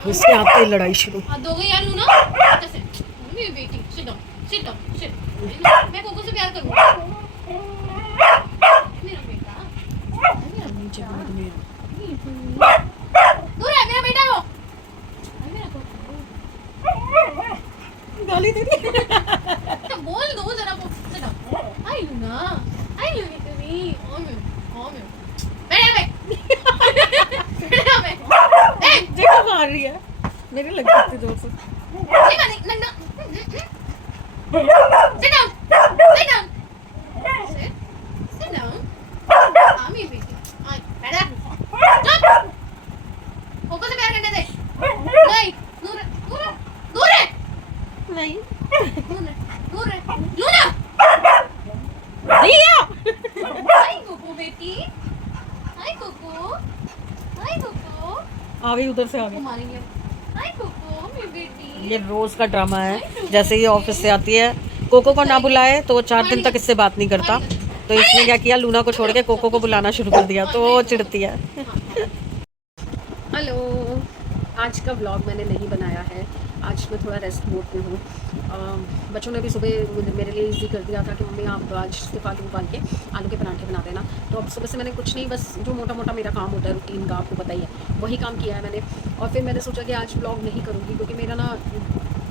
इसके हाथ पे लड़ाई शुरू। दो गई यार लूना जैसे मेरी बेटी sit down sit down sit मैं कोको से प्यार करूंगा मेरा बेटा नीचे बाद में दूर है मेरा बेटा वो मेरा कोको गाली दे रही तो बोल दो जरा वो सिट डाउन आई लूना आई लूनी तुम्ही ओ मैं बैठ पे ए देखो मार रही है मेरे लग जाती जोर से। Sit down. Sit down. Sit down. आमी बेटी आई बैठा चुप कोको से प्यार करने दे नहीं दूर दूर दूर है नहीं दूर है लूना दिया आई कोको बेटी आई कोको आ गई उधर से आ गई। मारेंगे आई कोको मेरी बेटी ये रोज का ड्रामा है। जैसे ही ऑफिस से आती है कोको को ना बुलाए तो वो 4 दिन तक इससे बात नहीं करता। तो इसने क्या किया, लूना को छोड़ के कोको को बुलाना शुरू कर दिया तो वो चिढ़ती है। हेलो, आज का व्लॉग मैंने नहीं बनाया है। आज मैं थोड़ा रेस्ट मोड में हूँ। बच्चों ने भी सुबह मेरे लिए इजी कर दिया था कि मम्मी आप आज सिर्फ आलू उबाल के आलू के पराठे बना देना। तो अब सुबह से मैंने कुछ नहीं, बस जो मोटा मोटा मेरा काम होता है रूटीन का, आपको पता ही है, वही काम किया है मैंने। और फिर मैंने सोचा कि आज व्लॉग नहीं करूँगी क्योंकि मेरा ना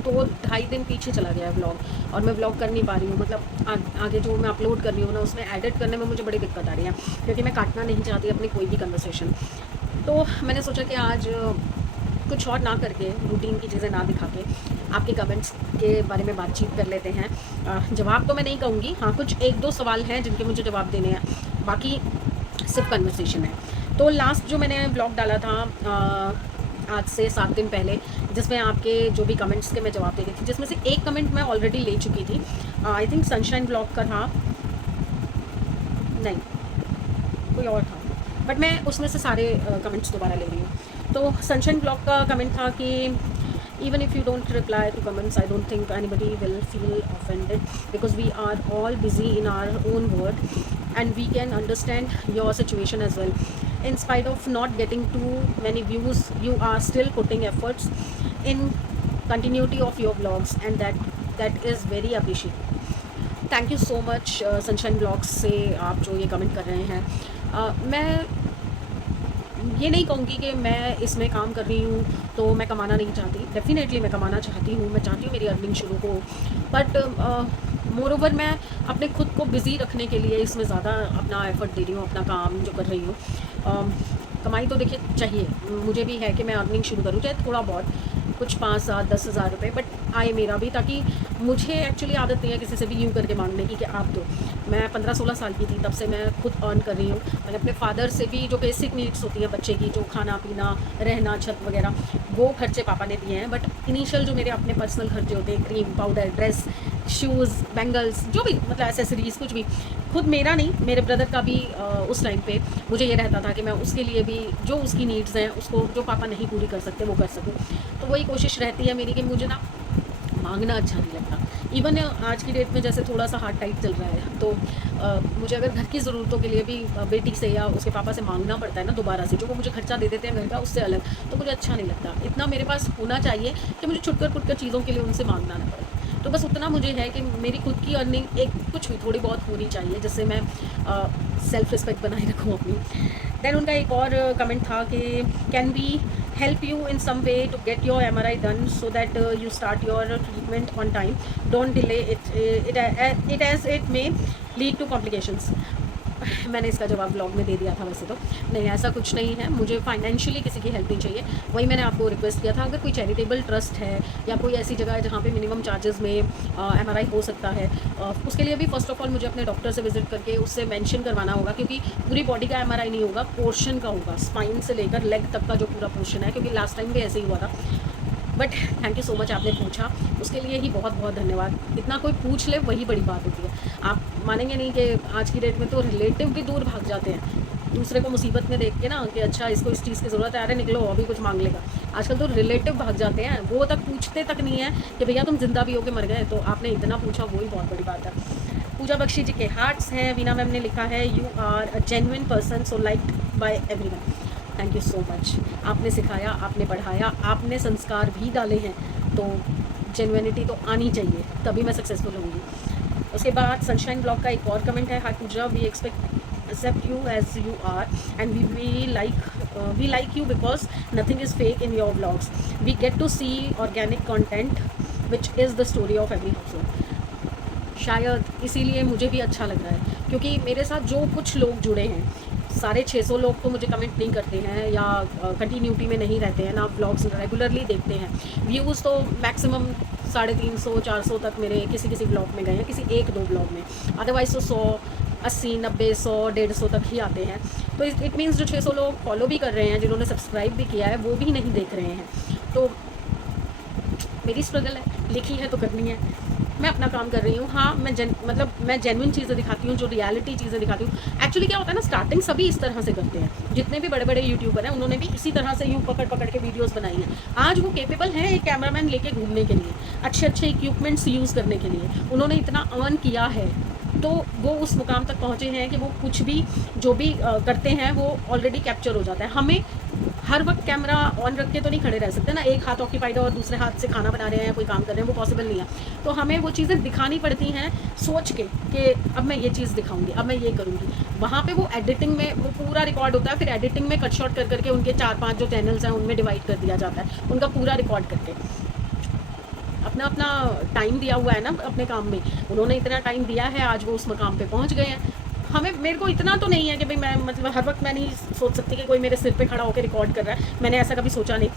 2-2.5 दिन पीछे चला गया है व्लॉग और मैं व्लॉग कर नहीं पा रही हूँ। मतलब आगे जो मैं अपलोड कर रही हूँ ना उसमें एडिट करने में मुझे बड़ी दिक्कत आ रही है क्योंकि मैं काटना नहीं चाहती अपनी कोई भी कन्वर्सेशन। तो मैंने सोचा कि आज कुछ और ना करके, रूटीन की चीज़ें ना दिखा के, आपके कमेंट्स के बारे में बातचीत कर लेते हैं। जवाब तो मैं नहीं कहूँगी, हाँ कुछ 1-2 सवाल हैं जिनके मुझे जवाब देने हैं, बाकी सिर्फ कन्वर्सेशन है। तो लास्ट जो मैंने ब्लॉग डाला था आज से 7 दिन पहले, जिसमें आपके जो भी कमेंट्स के मैं जवाब दे रही थी, जिसमें से एक कमेंट मैं ऑलरेडी ले चुकी थी। आई थिंक सनशाइन ब्लॉग का था, नहीं कोई और था, बट मैं उसमें से सारे कमेंट्स दोबारा ले रही हूँ। तो सनशाइन ब्लॉग का कमेंट था कि even if you don't reply to comments, I don't think anybody will feel offended because we are all busy in our own world and we can understand your situation as well. In spite of not getting too many views, you are still putting efforts in continuity of your vlogs and that is very appreciated. Thank you so much Sunshine Vlogs से आप जो ये comment कर रहे हैं। मैं ये नहीं कहूँगी कि मैं इसमें काम कर रही हूँ तो मैं कमाना नहीं चाहती। डेफिनेटली मैं कमाना चाहती हूँ, मैं चाहती हूँ मेरी अर्निंग शुरू हो, बट मोर ओवर मैं अपने खुद को बिज़ी रखने के लिए इसमें ज़्यादा अपना एफर्ट दे रही हूँ, अपना काम जो कर रही हूँ। कमाई तो देखिए चाहिए, मुझे भी है कि मैं अर्निंग शुरू करूँ, चाहे थोड़ा बहुत, कुछ 5-10 हज़ार रुपये, बट आए मेरा भी, ताकि मुझे एक्चुअली आदत नहीं है किसी से भी यूँ करके मांगने की कि आप दो। मैं 15-16 साल की थी तब से मैं खुद अर्न कर रही हूँ। मैंने अपने फादर से भी जो बेसिक नीड्स होती है बच्चे की, जो खाना पीना, रहना, छत वगैरह, वो खर्चे पापा ने दिए हैं। बट इनिशियल जो मेरे अपने पर्सनल खर्चे होते हैं, cream, powder, dress, shoes, bangles, जो भी मतलब एसेसरीज़, कुछ भी, खुद मेरा नहीं, मेरे ब्रदर का भी उस टाइम पे मुझे ये रहता था कि मैं उसके लिए भी जो उसकी नीड्स हैं, उसको जो पापा नहीं पूरी कर सकते वो कर सकूँ। तो वही कोशिश रहती है मेरी कि मुझे ना मांगना अच्छा नहीं लगता। इवन आज की डेट में जैसे थोड़ा सा हार्ड टाइट चल रहा है तो मुझे अगर घर की ज़रूरतों के लिए भी बेटी से या उसके पापा से मांगना पड़ता है ना दोबारा से, जो वो मुझे खर्चा दे देते हैं घर का उससे अलग, तो मुझे अच्छा नहीं लगता। इतना मेरे पास होना चाहिए कि मुझे छुटकर फुटकर चीज़ों के लिए उनसे मांगना ना पड़े। तो बस उतना मुझे है कि मेरी खुद की अर्निंग एक कुछ भी थोड़ी बहुत होनी चाहिए, जिससे मैं सेल्फ रिस्पेक्ट बनाए रखूँ अपनी। देन उनका एक और कमेंट था कि can we help you in some way to get your MRI done so that you start your treatment on time, don't delay it as it may lead to complications. मैंने इसका जवाब blog में दे दिया था। वैसे तो नहीं, ऐसा कुछ नहीं है, मुझे फाइनेंशियली किसी की हेल्प नहीं चाहिए। वही मैंने आपको रिक्वेस्ट किया था, अगर कोई चैरिटेबल ट्रस्ट है या कोई ऐसी जगह है जहाँ पे मिनिमम चार्जेस में MRI हो सकता है, उसके लिए भी फर्स्ट ऑफ ऑल मुझे अपने डॉक्टर से विजिट करके उससे मेंशन करवाना होगा, क्योंकि पूरी बॉडी का MRI नहीं होगा, पोर्शन का होगा, स्पाइन से लेकर लेग तक का जो पूरा पोर्शन है, क्योंकि लास्ट टाइम भी ऐसे ही हुआ था। But thank you so much, आपने पूछा, उसके लिए ही बहुत बहुत धन्यवाद। इतना कोई पूछ ले वही बड़ी बात होती है। आप मानेंगे नहीं कि आज की डेट में तो रिलेटिव भी दूर भाग जाते हैं, दूसरे को मुसीबत में देख के ना कि अच्छा इसको इस चीज़ की ज़रूरत है, अरे निकलो अभी कुछ मांग लेगा। आजकल तो रिलेटिव भाग जाते हैं, वो तक पूछते तक नहीं है कि भैया तुम जिंदा भी हो के मर गए, तो आपने इतना पूछा, वही बहुत बड़ी बात है। पूजा बख्शी जी के हार्ट्स हैं। वीना मैम ने लिखा है you are a genuine person so liked by everyone. Thank you so much. आपने सिखाया, आपने पढ़ाया, आपने संस्कार भी डाले हैं, तो जेन्युइनिटी तो आनी चाहिए, तभी मैं सक्सेसफुल होंगी। उसके बाद सनशाइन ब्लॉग का एक और कमेंट है, हाय पूजा, we accept you as you are and we like you because nothing is fake in your vlogs. We get to see organic content which is the story of every household. शायद इसीलिए मुझे भी अच्छा लग रहा है, क्योंकि मेरे साथ जो कुछ लोग जुड़े हैं, 650 लोग तो मुझे कमेंट नहीं करते हैं या कंटिन्यूटी में नहीं रहते हैं ना, व्लॉग्स रेगुलरली देखते हैं। व्यूज़ तो मैक्सिमम 350 400 तक मेरे किसी ब्लॉग में गए हैं, किसी 1-2 ब्लॉग में, अदरवाइज़ तो 100 80 90 100 150 तक ही आते हैं। तो इट मीन्स जो 600 लोग फॉलो भी कर रहे हैं, जिन्होंने सब्सक्राइब भी किया है, वो भी नहीं देख रहे हैं। तो मेरी स्ट्रगल है, लिखी है तो करनी है, मैं अपना काम कर रही हूँ। हाँ, मैं जेन्युइन चीज़ें दिखाती हूँ, जो रियलिटी चीज़ें दिखाती हूँ। एक्चुअली क्या होता है ना, स्टार्टिंग सभी इस तरह से करते हैं, जितने भी बड़े बड़े यूट्यूबर हैं उन्होंने भी इसी तरह से यूँ पकड़ के वीडियोस बनाई हैं। आज वो केपेबल हैं एक कैमरामैन लेके घूमने के लिए, अच्छे इक्विपमेंट्स यूज़ करने के लिए। उन्होंने इतना अर्न किया है, तो वो उस मुकाम तक पहुँचे हैं कि वो कुछ भी जो भी करते हैं वो ऑलरेडी कैप्चर हो जाता है। हमें हर वक्त कैमरा ऑन रख के तो नहीं खड़े रह सकते ना, एक हाथ ऑक्यूपाइड है और दूसरे हाथ से खाना बना रहे हैं, कोई काम कर रहे हैं, वो पॉसिबल नहीं है। तो हमें वो चीज़ें दिखानी पड़ती हैं सोच के कि अब मैं ये चीज़ दिखाऊंगी, अब मैं ये करूँगी। वहाँ पे वो एडिटिंग में वो पूरा रिकॉर्ड होता है, फिर एडिटिंग में कट शॉट कर करके उनके 4-5 जो चैनल्स हैं उनमें डिवाइड कर दिया जाता है, उनका पूरा रिकॉर्ड करके। अपना टाइम दिया हुआ है ना अपने काम में, उन्होंने इतना टाइम दिया है, आज वो उस मकाम पे पहुंच गए हैं। मेरे को इतना तो नहीं है कि भाई मैं हर वक्त मैं नहीं सोच सकती कि कोई मेरे सिर पे खड़ा होकर रिकॉर्ड कर रहा है, मैंने ऐसा कभी सोचा नहीं।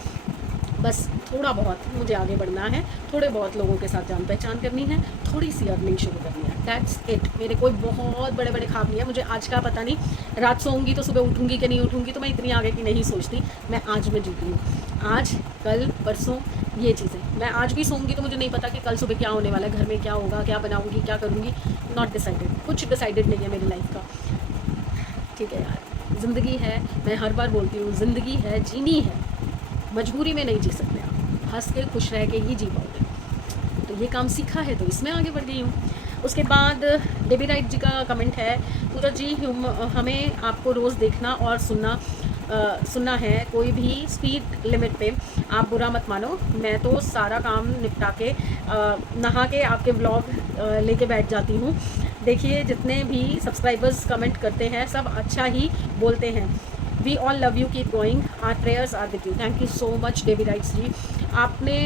बस थोड़ा बहुत मुझे आगे बढ़ना है, थोड़े बहुत लोगों के साथ जान पहचान करनी है, थोड़ी सी अर्निंग शुरू करनी है, दैट्स इट। मेरे कोई बहुत बड़े बड़े ख्वाब नहीं है। मुझे आज का पता नहीं, रात सोऊंगी तो सुबह उठूंगी कि नहीं उठूंगी, तो मैं इतनी आगे की नहीं सोचती। मैं आज में जीती हूँ, आज कल परसों ये चीज़ें। मैं आज भी सोऊंगी तो मुझे नहीं पता कि कल सुबह क्या होने वाला है, घर में क्या होगा, क्या बनाऊंगी, क्या करूँगी, नॉट डिसाइडेड, कुछ डिसाइडेड नहीं है मेरी लाइफ का। ठीक है यार, ज़िंदगी है, मैं हर बार बोलती हूँ, ज़िंदगी है, जीनी है, मजबूरी में नहीं जी सकते आप, हंस के खुश रह के ही जी पाओगे। तो ये काम सीखा है तो इसमें आगे बढ़ गई हूँ। उसके बाद डेबी राइट जी का कमेंट है, पूजा जी हमें आपको रोज़ देखना और सुनना है, कोई भी स्पीड लिमिट पे आप बुरा मत मानो। मैं तो सारा काम निपटा के नहा के आपके व्लॉग लेके बैठ जाती हूँ। देखिए जितने भी सब्सक्राइबर्स कमेंट करते हैं सब अच्छा ही बोलते हैं। We all love you, keep going, our prayers are with you. Thank you so much Debbie writes ji. आपने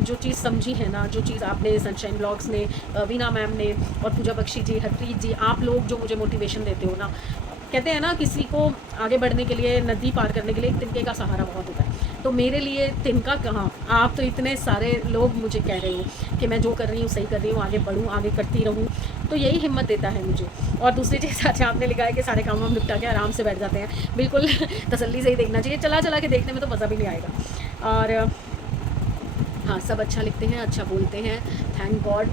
जो चीज़ समझी है ना, जो चीज़ आपने सनशाइन ब्लॉग्स ने, वीना मैम ने और पूजा बख्शी जी, हरप्रीत जी, आप लोग जो मुझे मोटिवेशन देते हो ना, कहते हैं ना किसी को आगे बढ़ने के लिए, नदी पार करने के लिए तिनके का सहारा बहुत होता है। तो मेरे लिए तिनका कहाँ, आप तो इतने सारे लोग मुझे कह रहे हो कि मैं जो कर रही हूँ सही कर रही हूँ, आगे बढ़ूँ, आगे करती रहूँ, तो यही हिम्मत देता है मुझे। और दूसरी चीज़, अच्छा आपने लिखा है कि सारे काम हम निपटा के आराम से बैठ जाते हैं, बिल्कुल तसल्ली से ही देखना चाहिए, चला के देखने में तो मज़ा भी नहीं आएगा। और हाँ, सब अच्छा लिखते हैं, अच्छा बोलते हैं, थैंक गॉड।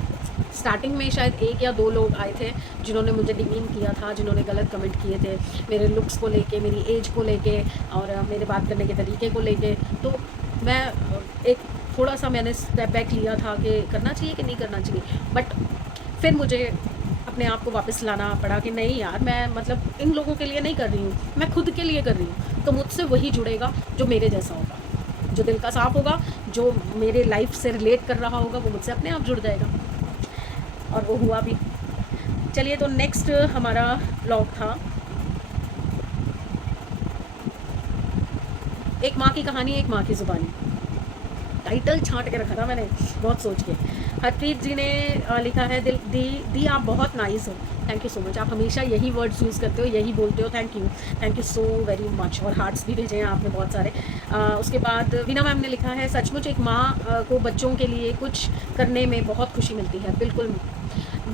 स्टार्टिंग में शायद 1 या 2 लोग आए थे जिन्होंने मुझे डिमीन किया था, जिन्होंने गलत कमेंट किए थे मेरे लुक्स को लेके, मेरी एज को लेके और मेरे बात करने के तरीके को लेके। तो मैं एक थोड़ा सा मैंने स्टेप बैक लिया था कि करना चाहिए कि नहीं करना चाहिए, बट फिर मुझे अपने आप को वापस लाना पड़ा कि नहीं यार, मैं इन लोगों के लिए नहीं कर रही हूँ, मैं खुद के लिए कर रही हूँ। तो मुझसे वही जुड़ेगा जो मेरे जैसा होगा, जो दिल का साफ होगा, जो मेरे लाइफ से रिलेट कर रहा होगा, वो मुझसे अपने आप जुड़ जाएगा। और वो हुआ भी। चलिए, तो नेक्स्ट हमारा व्लॉग था एक माँ की कहानी, एक माँ की ज़ुबानी। टाइटल छांट के रखा था मैंने बहुत सोच के। हरप्रीत जी ने लिखा है, दी आप बहुत नाइस हो। Thank you so much. आप हमेशा यही वर्ड्स यूज़ करते हो, यही बोलते हो, thank you so very much. और हार्ट्स भी भेजे हैं आपने बहुत सारे। उसके बाद वीना मैम ने लिखा है, सचमुच एक माँ को बच्चों के लिए कुछ करने में बहुत खुशी मिलती है।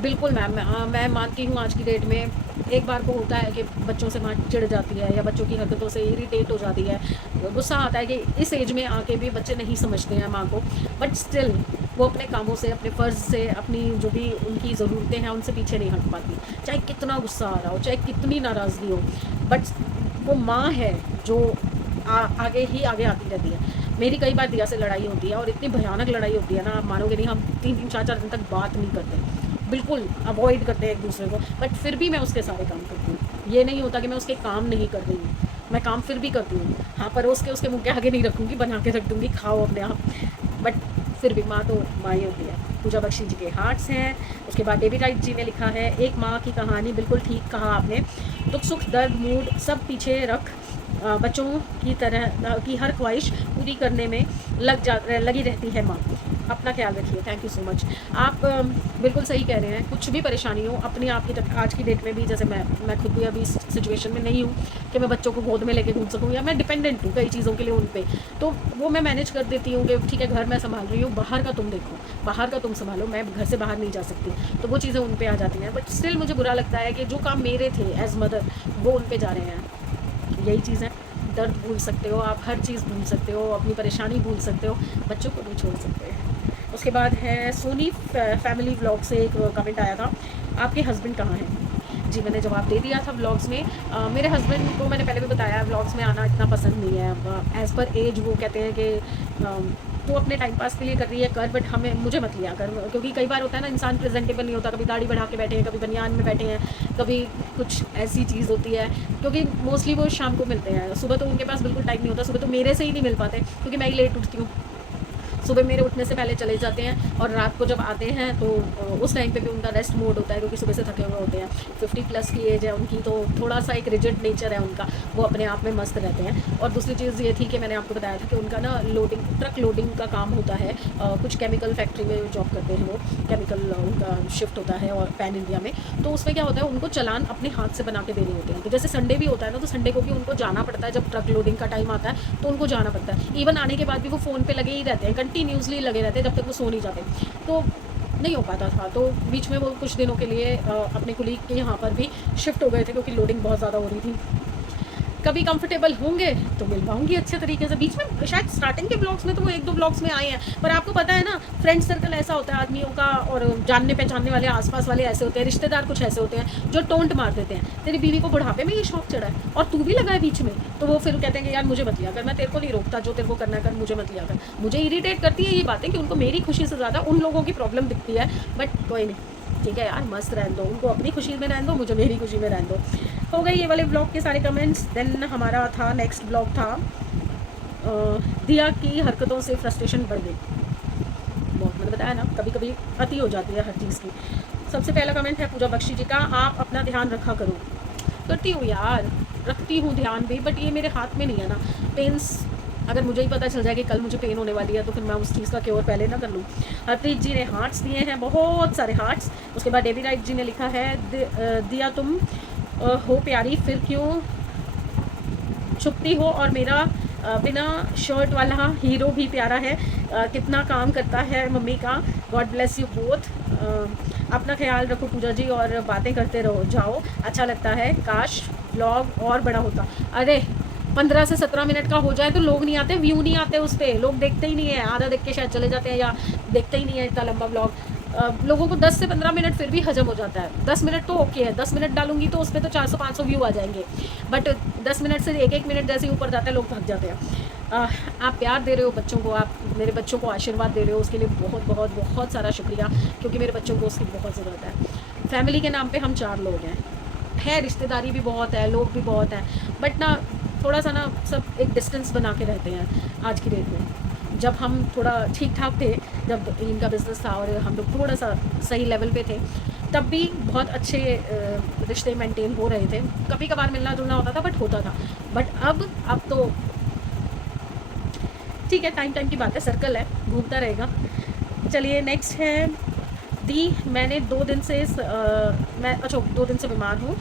बिल्कुल मैम, मैं मानती हूँ आज की डेट में एक बार को होता है कि बच्चों से माँ चिढ़ जाती है या बच्चों की हरकतों से इरिटेट हो जाती है, गुस्सा आता है कि इस एज में आके भी बच्चे नहीं समझते हैं माँ को, बट स्टिल वो अपने कामों से, अपने फ़र्ज़ से, अपनी जो भी उनकी ज़रूरतें हैं उनसे पीछे नहीं हट पाती। चाहे कितना गुस्सा आ रहा हो, चाहे कितनी नाराज़गी हो, बट वो माँ है जो आगे ही आगे आती रहती है। मेरी कई बार दिया से लड़ाई होती है और इतनी भयानक लड़ाई होती है ना, आप मानोगे नहीं, हम 3-3, 4-4 दिन तक बात नहीं करते, बिल्कुल अवॉइड करते हैं एक दूसरे को, बट फिर भी मैं उसके सारे काम करती हूँ। ये नहीं होता कि मैं उसके काम नहीं कर रही हूँ, मैं काम फिर भी करती हूँ, हाँ परोस के उसके मुँह के आगे नहीं रखूँगी, बना के रख दूँगी, खाओ अपने आप, बट फिर भी माँ तो माँ ही होती है। पूजा बख्शी जी के हार्ट्स हैं। उसके बाद डेविड राइट जी ने लिखा है, एक माँ की कहानी, बिल्कुल ठीक कहा आपने, दुख सुख दर्द मूड सब पीछे रख बच्चों की तरह की हर ख्वाहिश पूरी करने में लगी रहती है माँ। अपना ख्याल रखिए। Thank you so much. आप बिल्कुल सही कह रहे हैं, कुछ भी परेशानी हो अपनी आप की आज की डेट में भी, जैसे मैं खुद भी अभी इस सिचुएशन में नहीं हूँ कि मैं बच्चों को गोद में लेके घूम सकूँ, या मैं डिपेंडेंट हूँ कई चीज़ों के लिए उन पर, तो वो मैं मैनेज कर देती हूँ कि ठीक है घर मैं संभाल रही हूँ, बाहर का तुम देखो, बाहर का तुम संभालो, मैं घर से बाहर नहीं जा सकती, तो वो चीज़ें उन पर आ जाती हैं। बट स्टिल मुझे बुरा लगता है कि जो काम मेरे थे एज मदर वो उन पर जा रहे हैं। यही चीज़ है, दर्द भूल सकते हो आप, हर चीज़ भूल सकते हो, अपनी परेशानी भूल सकते हो, बच्चों को नहीं छोड़ सकते। उसके बाद है सोनी फैमिली व्लॉग से एक कमेंट आया था, आपके हस्बैंड कहाँ हैं? जी मैंने जवाब दे दिया था व्लॉग्स में। मेरे हस्बैंड को मैंने पहले भी बताया व्लॉग्स में आना इतना पसंद नहीं है। एज़ पर एज वो कहते हैं कि तो अपने टाइम पास के लिए कर रही है कर, बट मुझे मत लिया कर, क्योंकि कई बार होता है ना इंसान प्रेजेंटेबल नहीं होता, कभी दाढ़ी बढ़ा के बैठे हैं, कभी बनियान में बैठे हैं, कभी कुछ ऐसी चीज़ होती है, क्योंकि मोस्टली वो शाम को मिलते हैं, सुबह तो उनके पास बिल्कुल टाइम नहीं होता, सुबह तो मेरे से ही नहीं मिल पाते क्योंकि मैं ही लेट उठती हूँ, सुबह मेरे उठने से पहले चले जाते हैं, और रात को जब आते हैं तो उस टाइम पे भी उनका रेस्ट मोड होता है, क्योंकि सुबह से थके हुए होते हैं। 50+ की एज है उनकी, तो थोड़ा सा एक रिजिड नेचर है उनका, वो अपने आप में मस्त रहते हैं। और दूसरी चीज़ ये थी कि मैंने आपको बताया था कि उनका ना ट्रक लोडिंग का काम होता है, कुछ केमिकल फैक्ट्री में जॉब करते हैं वो, केमिकल उनका शिफ्ट होता है और पैन इंडिया में, तो उसमें क्या होता है उनको चालान अपने हाथ से बना के देने होते हैं। तो जैसे संडे भी होता है ना, तो संडे को भी उनको जाना पड़ता है, जब ट्रक लोडिंग का टाइम आता है तो उनको जाना पड़ता है। इवन आने के बाद भी वो फ़ोन पर लगे ही रहते हैं, कंटिन्यूसली लगे रहते हैं जब तक वो सो नहीं जाते, तो नहीं हो पाता था। तो बीच में वो कुछ दिनों के लिए अपने कुलीग के यहाँ पर भी शिफ्ट हो गए थे, क्योंकि लोडिंग बहुत ज़्यादा हो रही थी। कभी कंफर्टेबल होंगे तो मिल पाऊंगी अच्छे तरीके से। बीच में शायद स्टार्टिंग के ब्लॉग्स में तो वो 1-2 ब्लॉग्स में आए हैं, पर आपको पता है ना फ्रेंड सर्कल ऐसा होता है आदमियों का, और जानने पहचानने वाले आसपास वाले ऐसे होते हैं, रिश्तेदार कुछ ऐसे होते हैं जो टोंट मार देते हैं, तेरी बीवी को बुढ़ापे में ये शौक चढ़ा है और तू भी लगा है बीच में, तो वो फिर कहते हैं कि यार मुझे मत लिया कर, मैं तेरे को नहीं रोकता, जो तेरे को करना कर, मुझे मत लिया कर। मुझे इरीटेट करती है ये बातें कि उनको मेरी खुशी से ज़्यादा उन लोगों की प्रॉब्लम दिखती है, बट कोई नहीं, ठीक है यार मस्त रहने दो, उनको अपनी खुशी में रहने दो, मुझे मेरी खुशी में रहने दो। हो गए ये वाले ब्लॉग के सारे कमेंट्स। देन हमारा था नेक्स्ट ब्लॉग था दिया की हरकतों से फ्रस्ट्रेशन बढ़ गई। बहुत मैंने बताया ना कभी कभी अति हो जाती है हर चीज़ की। सबसे पहला कमेंट है पूजा बख्शी जी का, आप अपना ध्यान रखा करो। करती हूँ यार, रखती हूँ ध्यान भी, बट ये मेरे हाथ में नहीं है ना। पेन्स अगर मुझे ही पता चल जाए कि कल मुझे पेन होने वाली है तो फिर मैं उस चीज़ का क्योर पहले ना कर लूँ। हरप्रीत जी ने हार्ट्स दिए हैं, बहुत सारे हार्ट्स। उसके बाद डेवी राइट जी ने लिखा है, दिया तुम हो प्यारी फिर क्यों छुपती हो, और मेरा बिना शर्ट वाला हीरो भी प्यारा है, कितना काम करता है मम्मी का, गॉड ब्लेस यू बोथ। अपना ख्याल रखो पूजा जी, और बातें करते रहो जाओ, अच्छा लगता है, काश व्लॉग और बड़ा होता। अरे 15 से 17 मिनट का हो जाए तो लोग नहीं आते, व्यू नहीं आते उस पर, लोग देखते ही नहीं है, आधा देख के शायद चले जाते हैं, या देखते ही नहीं है इतना लंबा व्लॉग। लोगों को 10 से 15 मिनट फिर भी हजम हो जाता है। 10 मिनट तो ओके है, 10 मिनट डालूंगी तो उस पर तो 400-500 व्यू आ जाएंगे, बट 10 मिनट से 1-1 मिनट जैसे ही ऊपर जाता है लोग भाग जाते हैं। आप प्यार दे रहे हो बच्चों को, आप मेरे बच्चों को आशीर्वाद दे रहे हो, उसके लिए बहुत बहुत बहुत सारा शुक्रिया, क्योंकि मेरे बच्चों को उसकी बहुत ज़रूरत है। फैमिली के नाम पे हम 4 लोग हैं, रिश्तेदारी भी बहुत है, लोग भी बहुत हैं, बट ना थोड़ा सा ना सब एक डिस्टेंस बना के रहते हैं आज की डेट में। जब हम थोड़ा ठीक ठाक थे, जब इनका बिज़नेस था और हम लोग थोड़ा सा सही लेवल पे थे, तब भी बहुत अच्छे रिश्ते मेंटेन हो रहे थे, कभी कभार मिलना जुलना होता था, बट होता था। बट अब तो ठीक है, टाइम की बात है, सर्कल है, घूमता रहेगा। चलिए नेक्स्ट है दी, मैंने 2 दिन से मैं 2 दिन से बीमार हूँ,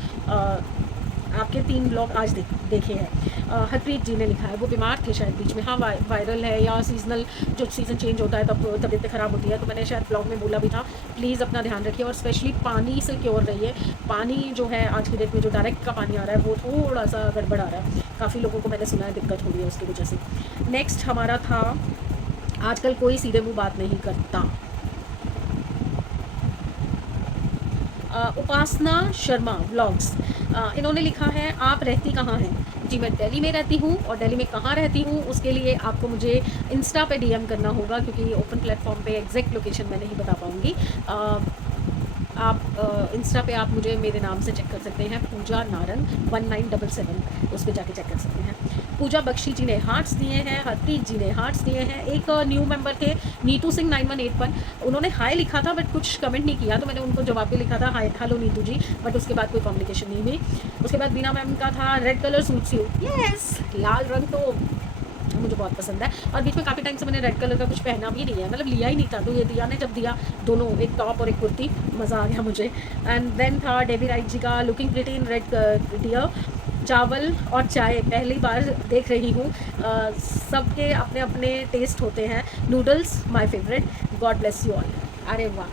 आपके 3 ब्लॉग आज देखे हैं। हरप्रीत जी ने लिखा है, वो बीमार थे शायद बीच में, हाँ वायरल है या सीजनल, जो सीज़न चेंज होता है तब तबीयत ख़राब होती है, तो मैंने शायद ब्लॉग में बोला भी था। प्लीज़ अपना ध्यान रखिए, और स्पेशली पानी से क्योर रहिए। पानी जो है आज की डेट में जो डायरेक्ट का पानी आ रहा है वो थोड़ा सा गड़बड़ आ रहा है, काफ़ी लोगों को मैंने सुना है दिक्कत हो रही है उसकी वजह से। नेक्स्ट हमारा था, आजकल कोई सीधे मुँह बात नहीं करता। उपासना शर्मा व्लॉग्स, इन्होंने लिखा है, आप रहती कहाँ हैं? जी मैं दिल्ली में रहती हूँ, और दिल्ली में कहाँ रहती हूँ उसके लिए आपको मुझे इंस्टा पे DM करना होगा, क्योंकि ओपन प्लेटफॉर्म पे एग्जैक्ट लोकेशन मैं नहीं बता पाऊँगी। आप इंस्टा पे आप मुझे मेरे नाम से चेक कर सकते हैं, पूजा नारंग 1977, उस पर जाके चेक कर सकते हैं। पूजा बख्शी जी ने हार्ट्स दिए हैं, हरप्रीत जी ने हार्ट्स दिए हैं। एक न्यू मेंबर थे नीतू सिंह 9181, उन्होंने हाय लिखा था बट कुछ कमेंट नहीं किया, तो मैंने उनको जवाब भी लिखा था hi hello Neetu ji, but उसके बाद कोई कम्युनिकेशन नहीं हुई। उसके बाद बीना मैम का था red colour suits you, yes लाल रंग तो मुझे बहुत पसंद है, और बीच में काफ़ी टाइम से मैंने रेड कलर का कुछ पहना भी नहीं है, मतलब लिया ही नहीं था, तो ये दिया ने जब दिया दोनों, एक टॉप और एक कुर्ती, मज़ा आ गया मुझे। एंड देन था डेबी राइट जी का looking pretty in red dear, चावल और चाय पहली बार देख रही हूँ। सबके अपने अपने टेस्ट होते हैं। Noodles my favourite, God bless you all. अरे वाह।